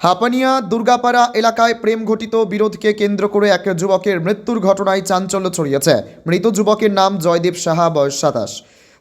হাপানিয়া দুর্গাপাড়া এলাকায় প্রেম ঘটিত বিরোধকে কেন্দ্র করে এক যুবকের মৃত্যুর ঘটনায় চাঞ্চল্য ছড়িয়েছে। মৃত যুবকের নাম জয়দেব সাহা, বয়স সাতাশ।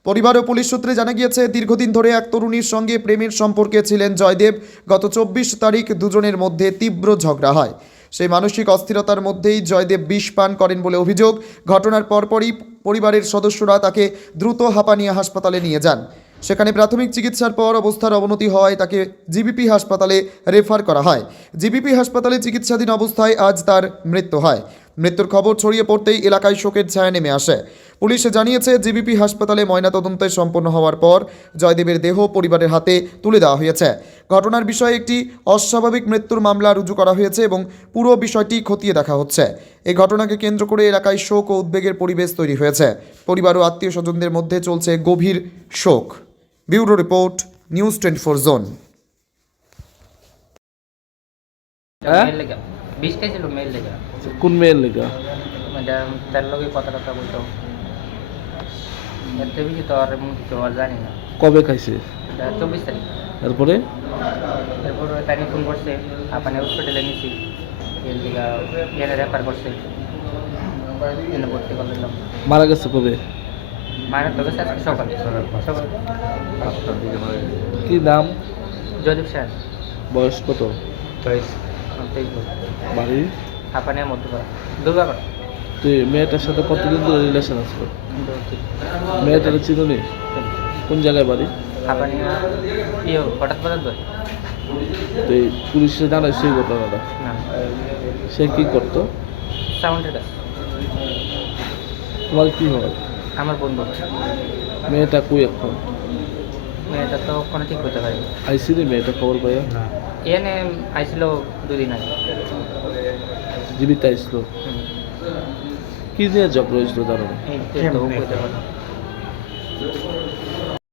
পরিবার ও পুলিশ সূত্রে জানা গিয়েছে, দীর্ঘদিন ধরে এক তরুণীর সঙ্গে প্রেমের সম্পর্কে ছিলেন জয়দেব। গত চব্বিশ তারিখ দুজনের মধ্যে তীব্র ঝগড়া হয়। সেই মানসিক অস্থিরতার মধ্যেই জয়দেব বিষ পান করেন বলে অভিযোগ। ঘটনার পরপরই পরিবারের সদস্যরা তাকে দ্রুত হাপানিয়া হাসপাতালে নিয়ে যান। সেখানে প্রাথমিক চিকিৎসার পর অবস্থার অবনতি হওয়ায় তাকে জিবিপি হাসপাতালে রেফার করা হয়। জিবিপি হাসপাতালে চিকিৎসাধীন অবস্থায় আজ তার মৃত্যু হয়। মৃত্যুর খবর ছড়িয়ে পড়তেই এলাকায় শোকের ছায়া নেমে আসে। পুলিশ জানিয়েছে, জিবিপি হাসপাতালে ময়নাতদন্ত সম্পন্ন হওয়ার পর জয়দেবের দেহ পরিবারের হাতে তুলে দেওয়া হয়েছে। ঘটনার বিষয়ে একটি অস্বাভাবিক মৃত্যুর মামলা রুজু করা হয়েছে এবং পুরো বিষয়টি খতিয়ে দেখা হচ্ছে। এই ঘটনাকে কেন্দ্র করে এলাকায় শোক ও উদ্বেগের পরিবেশ তৈরি হয়েছে। পরিবার ও আত্মীয় স্বজনদের মধ্যে চলছে গভীর শোক। Bureau report news twenty four zone হ্যাঁ? বিষ খাইছিল মেয়ের লেগা কোন মেয়ের লেগা তার লগে কথা কথা বলতো। এর থেকে বেশি তো আর জানি না। কবে খাইছে? চব্বিশ তারিখ। তারপরে? ফোন করছে আপনার হসপিটালে নিছি। এর লেগা এনে রেফার করছে। এনে ভর্তি করে মারা গেছে কবে? তো গেছে আজকে সকাল। সকাল কি নাম? জয়দীপ স্যার। বয়স কত? তেইশ। বছর। বাড়ি? আপনার মধ্যে করা দুর্গাপাড়া। তুই মেয়েটার সাথে কতদিন ধরে রিলেশন আসলো মেয়েটার চিনুনি? কোন জায়গায় বাড়ি? ইয়ে হঠাৎ তুই পুলিশে জানাই সেই ঘটনাটা? না। সে কি করতো? সাউন্ডের তোমার কি হয়? আমার বন্ধু মেয়েটা কই এখন? মেয়েটা তো কোনো ঠিক করতে পারি। আইসিনি মেয়েটা খবর পাইয়া? এনে আইছিল দুদিন আগে। জীবিত আইসলো? হুম। কি নিয়ে জব হয়েছিল জানো